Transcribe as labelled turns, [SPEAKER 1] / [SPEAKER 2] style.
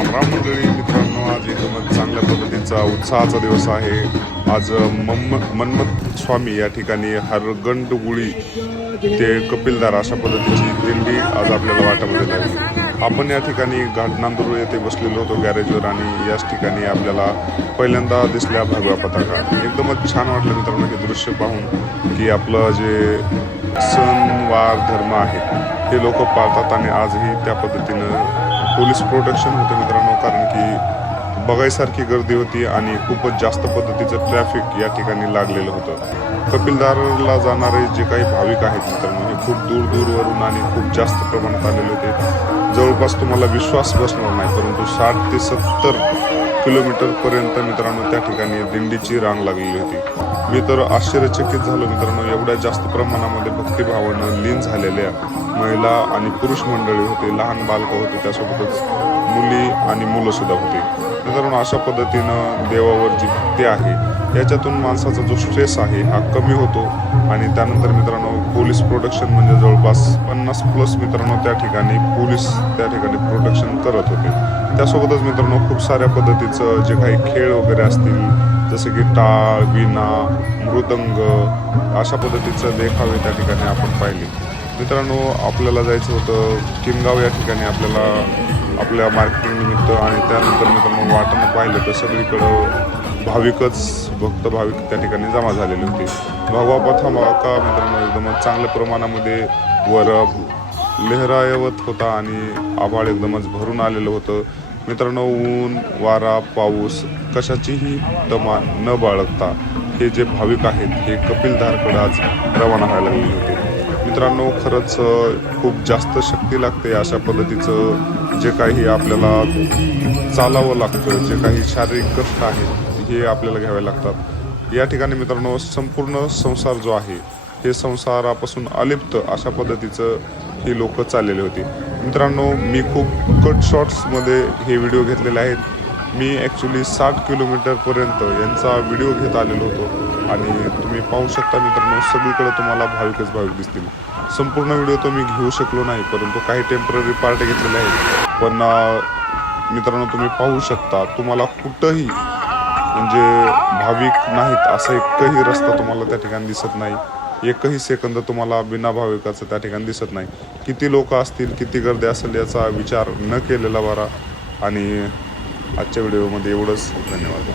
[SPEAKER 1] राम राम मंडळी मित्रांनो आज एकदम चांगल्या पद्धतीचा उत्साहाचा दिवस आहे. आज मम्म मन्मथ स्वामी या ठिकाणी हरगंडगुळी ते कपिलदार अशा पद्धतीची दिंडी आज आपल्याला वाटामध्ये लागली. आपण या ठिकाणी घाटनांदूर येथे बसलेलो होतो गॅरेजवर आणि याच ठिकाणी आपल्याला पहिल्यांदा दिसल्या भगव्या पताका. एकदमच छान वाटलं मित्रांनो हे दृश्य पाहून की आपलं जे सण वार धर्म आहे हे लोक पाळतात आणि आजही त्या पद्धतीनं पोलीस प्रोटेक्शन होतं मित्रांनो कारण की बघायसारखी गर्दी होती आणि खूपच जास्त पद्धतीचं ट्रॅफिक या ठिकाणी लागलेलं होतं. कपिलदारला जाणारे जे काही भाविक आहेत मित्रांनो हे खूप दूर दूरवरून आणि खूप जास्त प्रमाणात आलेले होते. जवळपास तुम्हाला विश्वास बसणार नाही परंतु साठ ते सत्तर किलोमीटरपर्यंत मित्रांनो त्या ठिकाणी दिंडीची रांग लागलेली होती. मी तर आश्चर्यचकित झालो मित्रांनो. एवढ्या जास्त प्रमाणामध्ये भक्तिभावानं लीन झालेल्या महिला आणि पुरुष मंडळी होते लहान बालकं होते त्यासोबतच मुली आणि मुलंसुद्धा होते. मित्रांनो अशा पद्धतीनं देवावर जी भक्ती आहे याच्यातून माणसाचा जो स्ट्रेस आहे हा कमी होतो. आणि त्यानंतर मित्रांनो पोलीस प्रोडक्शन म्हणजे जवळपास पन्नास प्लस मित्रांनो त्या ठिकाणी पोलीस त्या ठिकाणी प्रोडक्शन करत होते. त्यासोबतच मित्रांनो खूप साऱ्या पद्धतीचं जे काही खेळ वगैरे असतील जसे की टाळ विणा मृदंग अशा पद्धतीचं देखावे त्या ठिकाणी आपण पाहिले. मित्रांनो आपल्याला जायचं होतं किनगाव या ठिकाणी आपल्याला आपल्या मार्केटिंग निमित्त आणि त्यानंतर मित्रांनो वाटणं पाहिलं तर सगळीकडं भाविकच भक्त भाविक त्या ठिकाणी जमा झालेले होते. भगवा पथाका मित्रांनो एकदम चांगल्या प्रमाणामध्ये वर लेहरायवत होता आणि आभाळ एकदमच भरून आलेलं होतं. मित्रांनो ऊन वारा पाऊस कशाचीही तमा न बाळगता हे जे भाविक आहेत हे कपिलधारकडे आज रवाना व्हायला लागले होते. मित्रांनो खरंच खूप जास्त शक्ती लागते अशा पद्धतीचं जे काही आपल्याला चालावं लागतं जे काही शारीरिक कष्ट आहेत हे आपल्याला घ्यावे लागतात. या ठिकाणी मित्रांनो संपूर्ण संसार जो आहे हे संसारापासून अलिप्त अशा पद्धतीचं ही लोक चाललेली होती. मित्रांनो मी खूप कट शॉट्समध्ये हे व्हिडिओ घेतलेले आहेत. मी ॲक्च्युली साठ किलोमीटरपर्यंत यांचा व्हिडिओ घेत आलेलो होतो. आणि तुम्ही पाहू शकता मित्रांनो सगळीकडे तुम्हाला भाविकच भाविक दिसतील. संपूर्ण व्हिडिओ तो मी घेऊ शकलो नाही परंतु काही टेंपररी पार्ट घेतलेले आहेत. पण मित्रांनो तुम्ही पाहू शकता तुम्हाला कुठंही म्हणजे भाविक नाहीत असा एकही रस्ता तुम्हाला त्या ठिकाणी दिसत नाही. एकही सेकंद तुम्हाला बिना भाविकाचं त्या ठिकाणी दिसत नाही. किती लोक असतील किती गर्दी असेल याचा विचार न केलेला बरा. आणि आजच्या व्हिडिओमध्ये एवढंच. धन्यवाद.